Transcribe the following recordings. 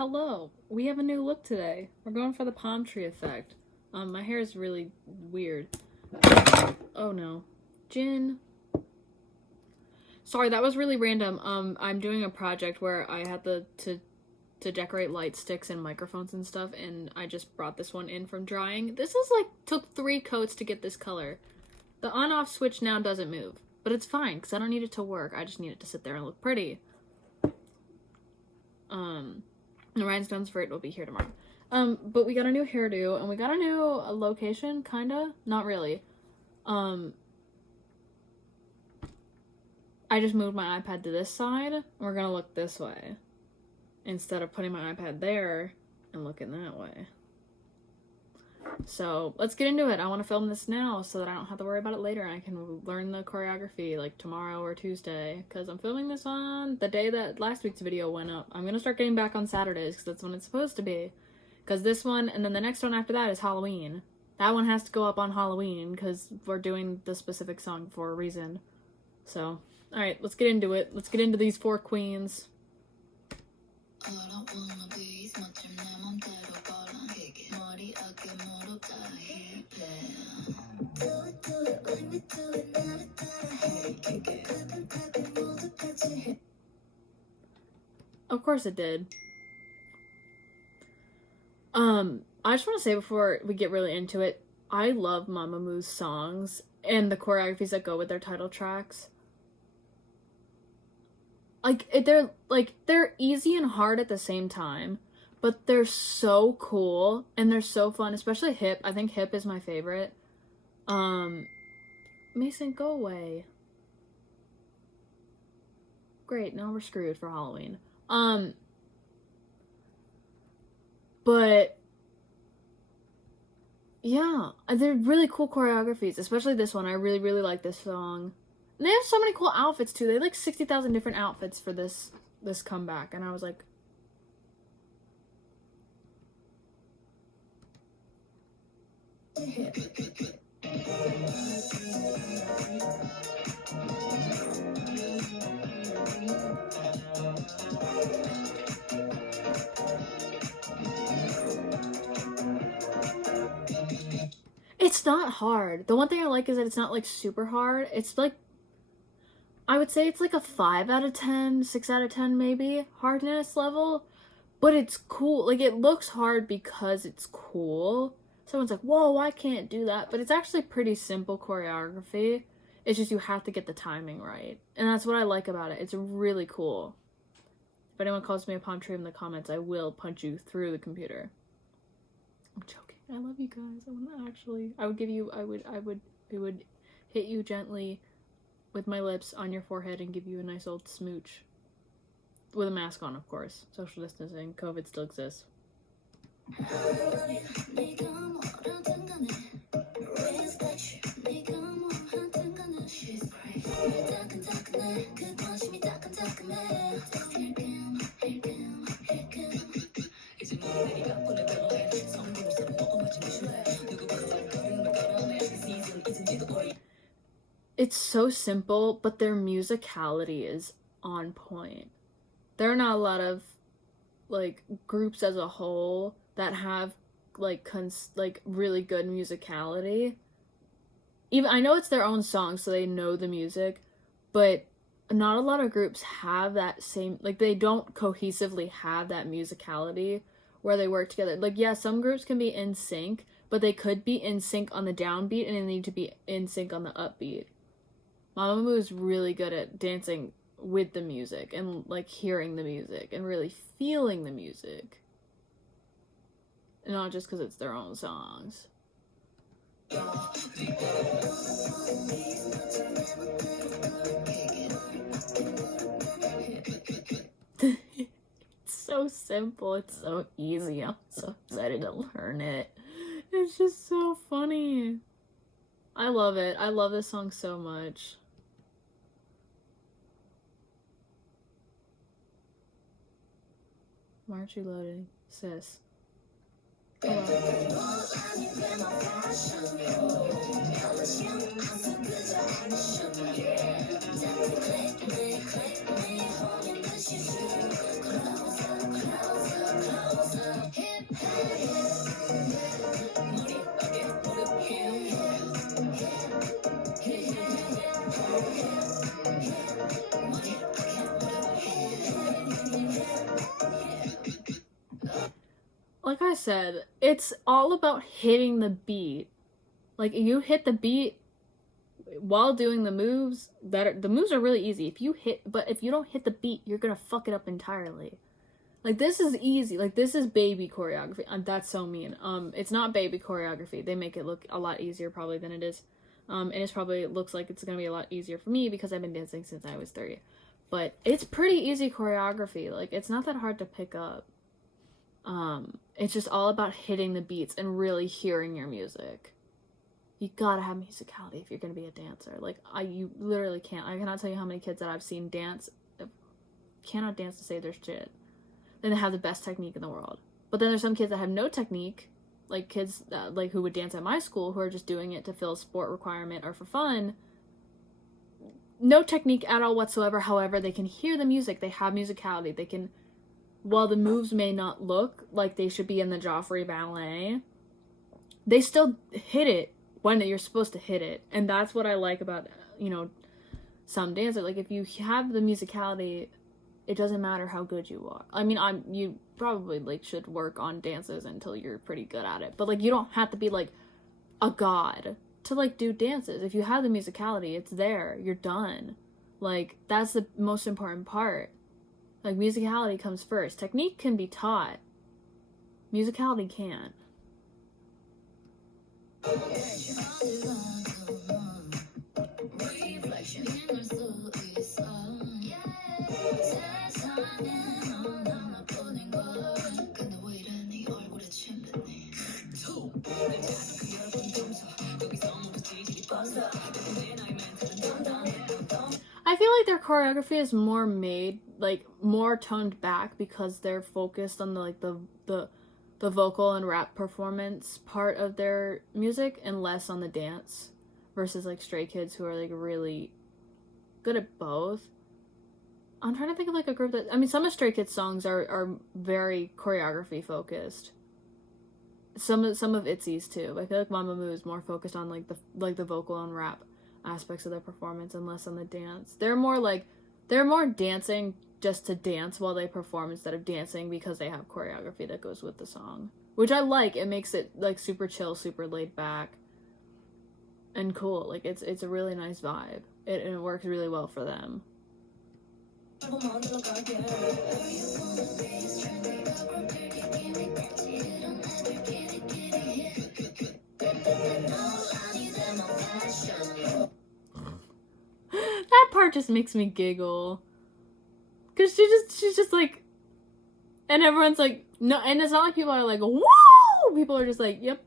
Hello, we have a new look today. We're going for the palm tree effect. My hair is really weird. Oh no. Jin. Sorry, that was really random. I'm doing a project where I had to decorate light sticks and microphones and stuff, and I just brought this one in from drying. This is like, took 3 coats to get this color. The on-off switch now doesn't move, but it's fine, because I don't need it to work. I just need it to sit there and look pretty. The rhinestones for it will be here tomorrow. But we got a new hairdo, and we got a new location, kinda. Not really. I just moved my iPad to this side. We're gonna look this way, instead of putting my iPad there and looking that way. So, let's get into it. I want to film this now so that I don't have to worry about it later, and I can learn the choreography, like, tomorrow or Tuesday, because I'm filming this on the day that last week's video went up. I'm going to start getting back on Saturdays, because that's when it's supposed to be. Because this one, and then the next one after that is Halloween. That one has to go up on Halloween, because we're doing the specific song for a reason. So, alright, let's get into it. Let's get into these 4 queens. Of course it did. I just want to say before we get really into it, I love Mamamoo's songs and the choreographies that go with their title tracks. They're easy and hard at the same time, but they're so cool and they're so fun, especially Hip. I think Hip is my favorite. Mason, go away. Great, now we're screwed for Halloween. But yeah, they're really cool choreographies, especially this one. I really, really like this song. And they have so many cool outfits too. They have like 60,000 different outfits for this comeback, and I was like, it's not hard. The one thing I like is that it's not like super hard. It's like, I would say it's like a 5 out of 10, 6 out of 10 maybe, hardness level. But it's cool. Like, it looks hard because it's cool. Someone's like, whoa, I can't do that. But it's actually pretty simple choreography. It's just you have to get the timing right. And that's what I like about it. It's really cool. If anyone calls me a palm tree in the comments, I will punch you through the computer. I'm joking. I love you guys. I would hit you gently with my lips on your forehead and give you a nice old smooch. With a mask on, of course. Social distancing. COVID still exists. It's so simple, but their musicality is on point. There are not a lot of, like, groups as a whole that have, like, really good musicality. Even, I know it's their own song, so they know the music, but not a lot of groups have that same, like, they don't cohesively have that musicality where they work together. Like, yeah, some groups can be in sync, but they could be in sync on the downbeat and they need to be in sync on the upbeat. Mamamoo is really good at dancing with the music and, like, hearing the music and really feeling the music. And not just because it's their own songs. It's so simple. It's so easy. I'm so excited to learn it. It's just so funny. I love it. I love this song so much. Why aren't you loading, sis? like I said, it's all about hitting the beat. Like, you hit the beat while doing the moves, the moves are really easy. But if you don't hit the beat, you're gonna fuck it up entirely. Like, this is easy. Like, this is baby choreography. That's so mean. It's not baby choreography. They make it look a lot easier probably than it is. And it probably looks like it's gonna be a lot easier for me because I've been dancing since I was 3. But it's pretty easy choreography. Like, it's not that hard to pick up. It's just all about hitting the beats and really hearing your music. You gotta have musicality if you're gonna be a dancer. Like, you literally can't. I cannot tell you how many kids that I've seen dance, cannot dance to save their shit. Then they have the best technique in the world. But then there's some kids that have no technique, like kids that, like, who would dance at my school, who are just doing it to fill a sport requirement or for fun. No technique at all whatsoever. However, they can hear the music. They have musicality. They can, while the moves may not look like they should be in the Joffrey ballet, they still hit it when you're supposed to hit it. And that's what I like about, some dancers. Like, if you have the musicality, it doesn't matter how good you are. I mean, you probably, like, should work on dances until you're pretty good at it. But, like, you don't have to be, like, a god to, like, do dances. If you have the musicality, it's there. You're done. Like, that's the most important part. Like, musicality comes first. Technique can be taught. Musicality can't. I feel like their choreography is more made, like, more toned back because they're focused on the vocal and rap performance part of their music and less on the dance versus, like, Stray Kids who are, like, really good at both. I'm trying to think of, like, a group that, I mean, some of Stray Kids songs are very choreography focused. Some of ITZY's too. I feel like Mamamoo is more focused on, like, the vocal and rap aspects of their performance and less on the dance. They're more dancing just to dance while they perform instead of dancing because they have choreography that goes with the song, which I like. It makes it, like, super chill, super laid back and cool. Like, it's a really nice vibe. It works really well for them. That part just makes me giggle. Cause she's just like, and everyone's like, no, and it's not like people are like, whoa! People are just like, yep.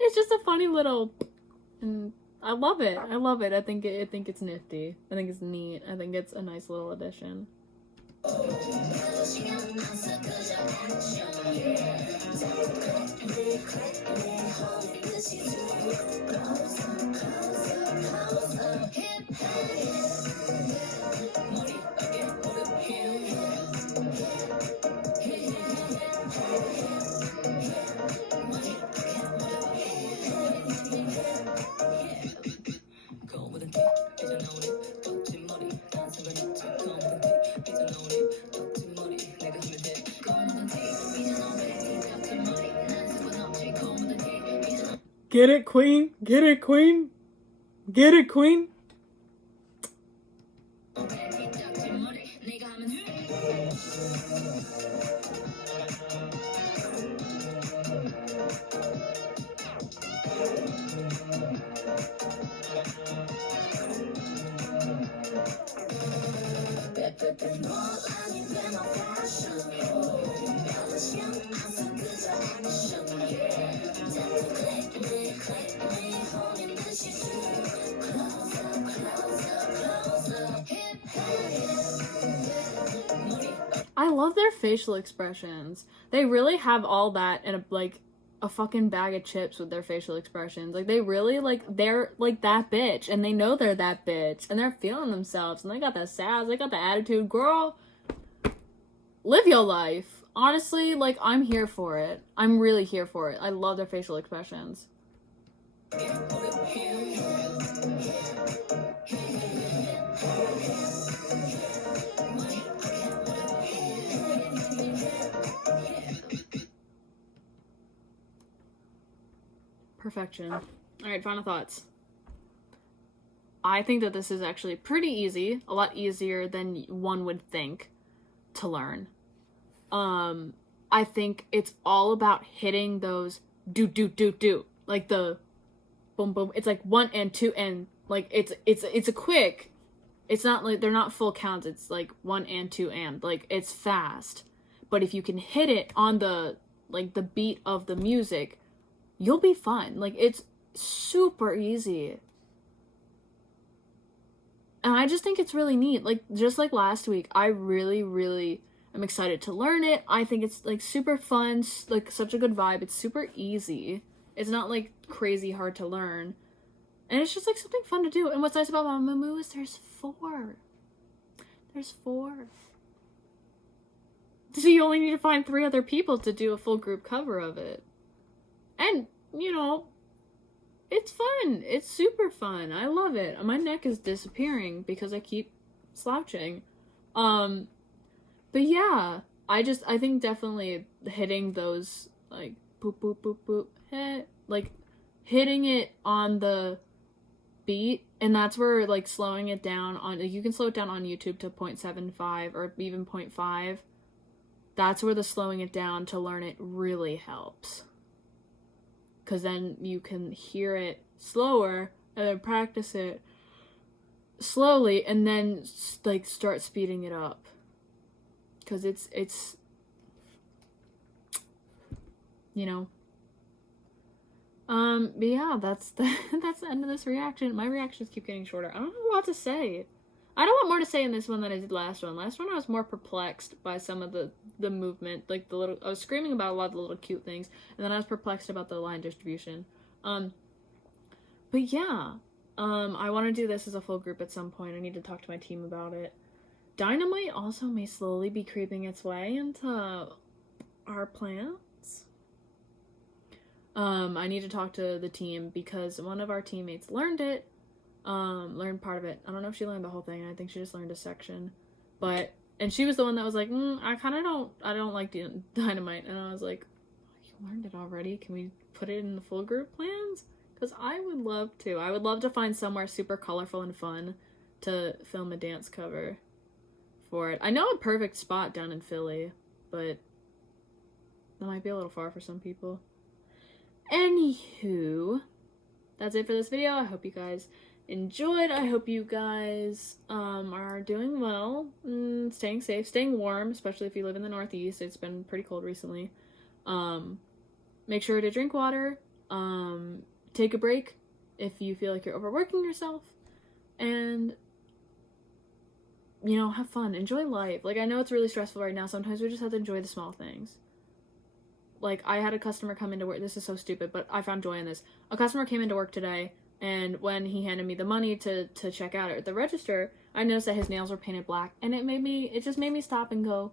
It's just a funny little, and I love it. I think it's nifty. I think it's neat. I think it's a nice little addition. Get it, queen? Get it, queen? Get it, queen? I love their facial expressions. They really have all that in a fucking bag of chips with their facial expressions. Like, they really, like, they're, like, that bitch, and they know they're that bitch, and they're feeling themselves, and they got the sass, they got the attitude. Girl, live your life. Honestly, like, I'm here for it. I'm really here for it. I love their facial expressions. Perfection. All right, final thoughts. I think that this is actually pretty easy, a lot easier than one would think to learn. I think it's all about hitting those do, like the boom, boom. It's like 1 and 2 and like it's a quick. It's not like they're not full counts. It's like 1 and 2 and like it's fast. But if you can hit it on the like the beat of the music, you'll be fine. Like it's super easy. And I just think it's really neat. Like just like last week, I really am excited to learn it. I think it's like super fun, like such a good vibe. It's super easy. It's not like crazy hard to learn. And it's just like something fun to do. And what's nice about Mamamoo is there's 4. There's 4. So you only need to find 3 other people to do a full group cover of it. And, you know, it's fun. It's super fun. I love it. My neck is disappearing because I keep slouching. But yeah, I think definitely hitting those, like, boop, boop, boop, boop, hit, like, hitting it on the beat, and that's where, like, slowing it down on, like, you can slow it down on YouTube to 0.75 or even 0.5. That's where the slowing it down to learn it really helps. Because then you can hear it slower and then practice it slowly and then, like, start speeding it up. Because it's, you know. But yeah, that's the end of this reaction. My reactions keep getting shorter. I don't have a lot to say. I had a lot more to say in this one than I did last one. Last one I was more perplexed by some of the movement. Like I was screaming about a lot of the little cute things. And then I was perplexed about the line distribution. But yeah. I want to do this as a full group at some point. I need to talk to my team about it. Dynamite also may slowly be creeping its way into our plans. I need to talk to the team because one of our teammates learned it. Learned part of it. I don't know if she learned the whole thing. I think she just learned a section. And she was the one that was like, I don't like Dynamite. And I was like, you learned it already? Can we put it in the full group plans? Because I would love to. I would love to find somewhere super colorful and fun to film a dance cover for it. I know a perfect spot down in Philly, but that might be a little far for some people. Anywho, that's it for this video. I hope you guys enjoyed. I hope you guys are doing well, staying safe, staying warm, especially if you live in the Northeast. It's been pretty cold recently. Make sure to drink water, take a break if you feel like you're overworking yourself, and, you know, have fun, enjoy life. Like, I know it's really stressful right now. Sometimes we just have to enjoy the small things. Like, I had a customer come into work. This is so stupid, but I found joy in this. A customer came into work today, and when he handed me the money to check out at the register, I noticed that his nails were painted black, and it just made me stop and go.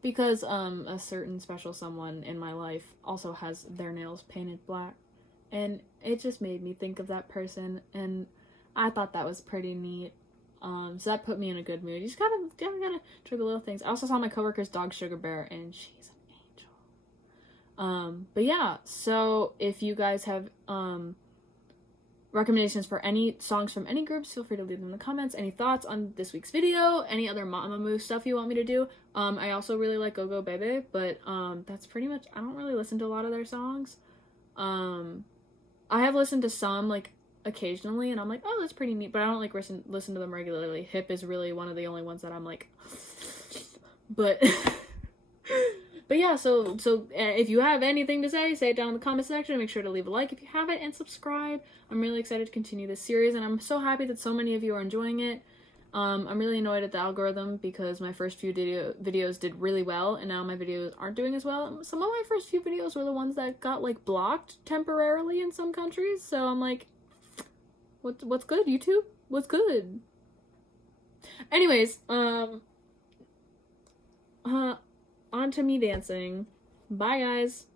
Because a certain special someone in my life also has their nails painted black, and it just made me think of that person, and I thought that was pretty neat. So that put me in a good mood. You just gotta try the little things. I also saw my coworker's dog Sugar Bear, and she's an angel. But yeah, so if you guys have recommendations for any songs from any groups, feel free to leave them in the comments. Any thoughts on this week's video? Any other Mamamoo stuff you want me to do? I also really like Go Go Bebe, but that's pretty much, I don't really listen to a lot of their songs. I have listened to some, like, occasionally, and I'm like, oh, that's pretty neat, but I don't, like, listen to them regularly. Hip is really one of the only ones that I'm like, but but yeah, so if you have anything to say it down in the comment section. Make sure to leave a like if you haven't, and subscribe. I'm really excited to continue this series, and I'm so happy that so many of you are enjoying it. I'm really annoyed at the algorithm because my first few videos did really well, and now my videos aren't doing as well. Some of my first few videos were the ones that got, like, blocked temporarily in some countries, so I'm like, what's good, YouTube? What's good? Anyways, on to me dancing. Bye, guys.